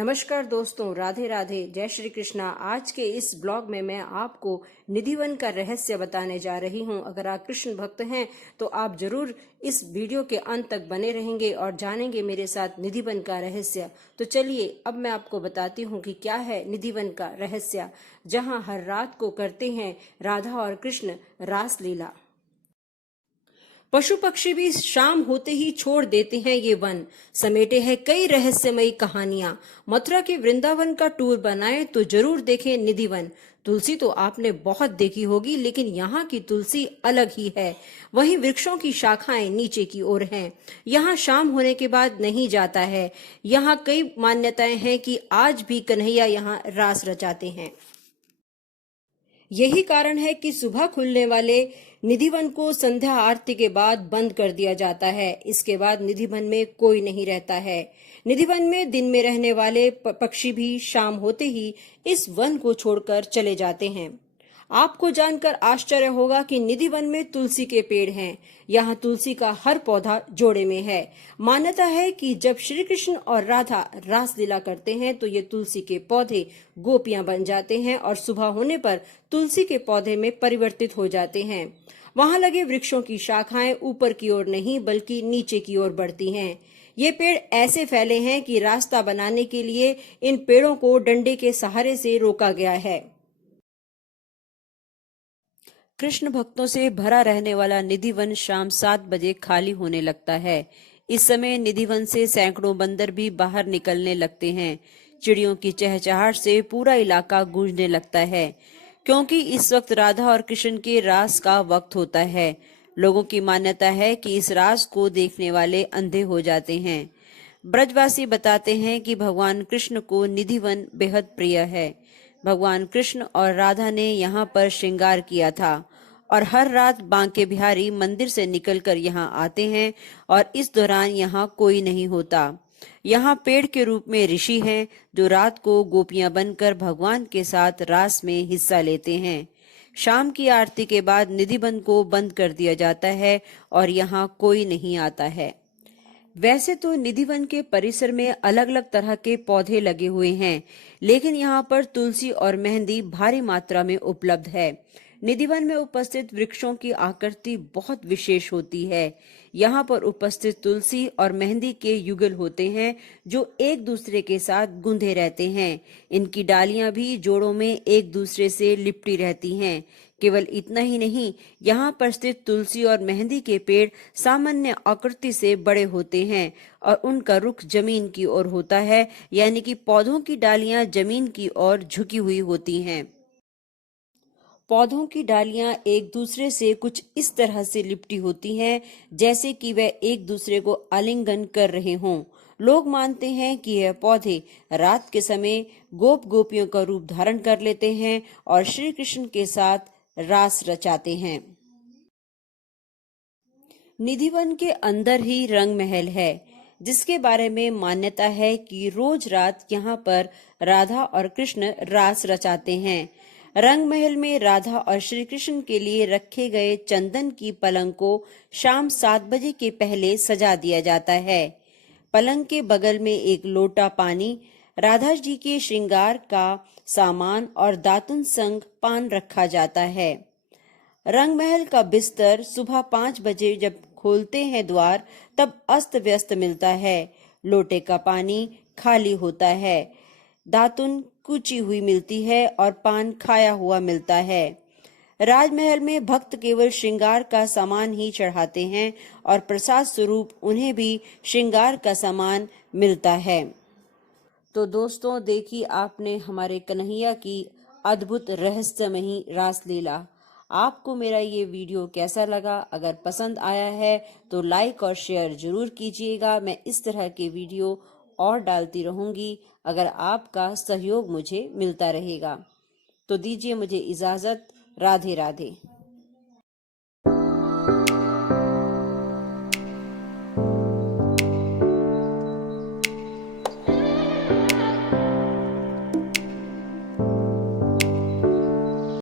नमस्कार दोस्तों, राधे राधे, जय श्री कृष्णा। आज के इस ब्लॉग में मैं आपको निधिवन का रहस्य बताने जा रही हूं। अगर आप कृष्ण भक्त हैं तो आप जरूर इस वीडियो के अंत तक बने रहेंगे और जानेंगे मेरे साथ निधिवन का रहस्य। तो चलिए अब मैं आपको बताती हूं कि क्या है निधिवन का रहस्य, जहां हर रात को करते हैं राधा और कृष्ण रास लीला। पशु पक्षी भी शाम होते ही छोड़ देते हैं ये वन, समेटे हैं कई रहस्यमयी कहानियां। मथुरा के वृंदावन का टूर बनाएं तो जरूर देखें निधिवन। तुलसी तो आपने बहुत देखी होगी, लेकिन यहाँ की तुलसी अलग ही है। वहीं वृक्षों की शाखाएं नीचे की ओर हैं। यहाँ शाम होने के बाद नहीं जाता है। यहाँ कई मान्यताएं हैं कि आज भी कन्हैया यहाँ रास रचाते हैं। यही कारण है कि सुबह खुलने वाले निधिवन को संध्या आरती के बाद बंद कर दिया जाता है। इसके बाद निधिवन में कोई नहीं रहता है। निधिवन में दिन में रहने वाले पक्षी भी शाम होते ही इस वन को छोड़कर चले जाते हैं। आपको जानकर आश्चर्य होगा कि निधिवन में तुलसी के पेड़ हैं। यहाँ तुलसी का हर पौधा जोड़े में है। मान्यता है कि जब श्री कृष्ण और राधा रास लीला करते हैं तो ये तुलसी के पौधे गोपियां बन जाते हैं और सुबह होने पर तुलसी के पौधे में परिवर्तित हो जाते हैं। वहां लगे वृक्षों की शाखाएं ऊपर की ओर नहीं बल्कि नीचे की ओर बढ़ती हैं। ये पेड़ ऐसे फैले हैं कि रास्ता बनाने के लिए इन पेड़ों को डंडे के सहारे से रोका गया है। कृष्ण भक्तों से भरा रहने वाला निधिवन शाम 7 बजे खाली होने लगता है। इस समय निधिवन से सैकड़ों बंदर भी बाहर निकलने लगते हैं। चिड़ियों की चहचहाहट से पूरा इलाका गूंजने लगता है, क्योंकि इस वक्त राधा और कृष्ण के रास का वक्त होता है। लोगों की मान्यता है कि इस रास को देखने वाले अंधे हो जाते हैं। ब्रजवासी बताते हैं कि भगवान कृष्ण को निधिवन बेहद प्रिय है। भगवान कृष्ण और राधा ने यहाँ पर श्रृंगार किया था और हर रात बांके बिहारी मंदिर से निकलकर यहाँ आते हैं और इस दौरान यहाँ कोई नहीं होता। यहाँ पेड़ के रूप में ऋषि हैं जो रात को गोपियां बनकर भगवान के साथ रास में हिस्सा लेते हैं। शाम की आरती के बाद निधिवन को बंद कर दिया जाता है और यहाँ कोई नहीं आता है। वैसे तो निधिवन के परिसर में अलग अलग तरह के पौधे लगे हुए हैं, लेकिन यहाँ पर तुलसी और मेहंदी भारी मात्रा में उपलब्ध है। निधिवन में उपस्थित वृक्षों की आकृति बहुत विशेष होती है। यहाँ पर उपस्थित तुलसी और मेहंदी के युगल होते हैं जो एक दूसरे के साथ गुंधे रहते हैं। इनकी डालियां भी जोड़ों में एक दूसरे से लिपटी रहती हैं। केवल इतना ही नहीं, यहाँ पर स्थित तुलसी और मेहंदी के पेड़ सामान्य आकृति से बड़े होते हैं और उनका रुख जमीन की ओर होता है, यानी कि पौधों की डालियां जमीन की ओर झुकी हुई होती हैं। पौधों की डालियां एक दूसरे से कुछ इस तरह से लिपटी होती हैं जैसे कि वे एक दूसरे को आलिंगन कर रहे हों। लोग मानते हैं कि यह पौधे रात के समय गोप गोपियों का रूप धारण कर लेते हैं और श्री कृष्ण के साथ रास रचाते हैं। निधिवन के अंदर ही रंग महल है, जिसके बारे में मान्यता है कि रोज रात यहाँ पर राधा और कृष्ण रास रचाते हैं। रंग महल में राधा और श्री कृष्ण के लिए रखे गए चंदन की पलंग को शाम 7 बजे के पहले सजा दिया जाता है। पलंग के बगल में एक लोटा पानी, राधा जी के श्रृंगार का सामान और दातुन संग पान रखा जाता है। रंग महल का बिस्तर सुबह 5 बजे जब खोलते हैं द्वार, तब अस्त व्यस्त मिलता है। लोटे का पानी खाली होता है, दातुन कुची हुई मिलती है और पान खाया हुआ मिलता है। राजमहल में भक्त केवल श्रृंगार का सामान ही चढ़ाते हैं और प्रसाद स्वरूप उन्हें भी श्रृंगार का सामान मिलता है। तो दोस्तों, देखिए आपने हमारे कन्हैया की अद्भुत रहस्यमयी रासलीला। आपको मेरा ये वीडियो कैसा लगा? अगर पसंद आया है तो लाइक और शेयर जरूर कीजिएगा। मैं इस तरह के वीडियो और डालती रहूंगी अगर आपका सहयोग मुझे मिलता रहेगा। तो दीजिए मुझे इजाजत। राधे राधे।